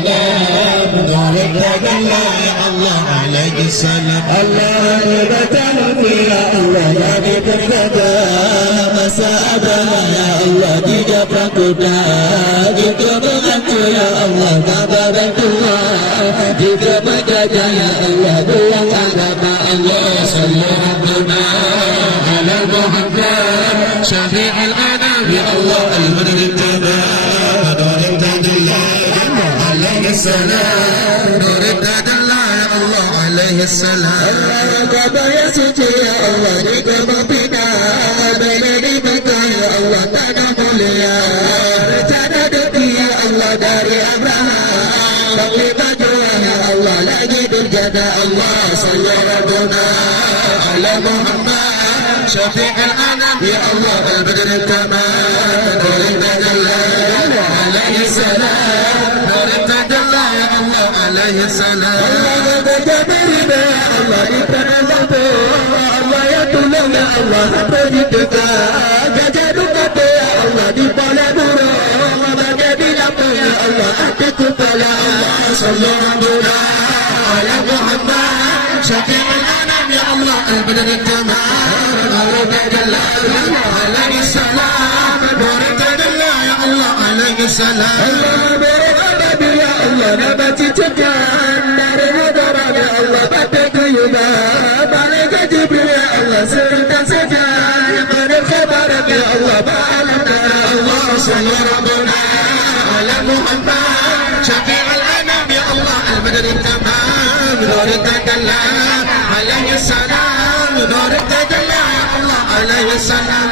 السلام نور التجلى يا الله عليك السلام الله بتعلم يا الله يا بترجى مسابنا يا الله dijabrak kuda dikemenganku ya Allah kabaran tua dikemenjaga ya Allah buang agama Allah sallallahu ala Muhammad syafi'al anam ya Allah al-badr al-tamam nur al-tadalla alaihi salam nur al-tadalla ya Allah alaihi salam Allah kabaya suci ya Allah dikemapina bina dibaka ya Allah tanah mulia rencana deki ya Allah dari Abraham panglima jua ya Allah lagi berjaga Allah sallallahu ala Muhammad syafi'al anam ya Allah al-badr al-tamam nur al-tadalla alaihi salam nur al-tadalla ya Allah alaihi salam Allah berjabir ya Allah di perantaku Allah ya tolong ya Allah sampai di dekat gajah duka ya Allah di pala burung bagai bilaku ya Allah hatiku pala Allah sallallahu ala Muhammad syafi'al anam ya Allah al-badr al-tamam nur al-tadalla alaihi salam nur al-tadalla ya Allah alaihi salam Allah berada ya Allah nabati cekan dari negara ya Allah pada kuyuban malaikat Jibril ya Allah serta saja yang berkhabar ya Allah ba'alaka Allah sallallahu ala Muhammad syafi'al anam ya Allah al-badr al-tamam nur al-tadalla alaihi salam nur al-tadalla ya Allah alaihi salam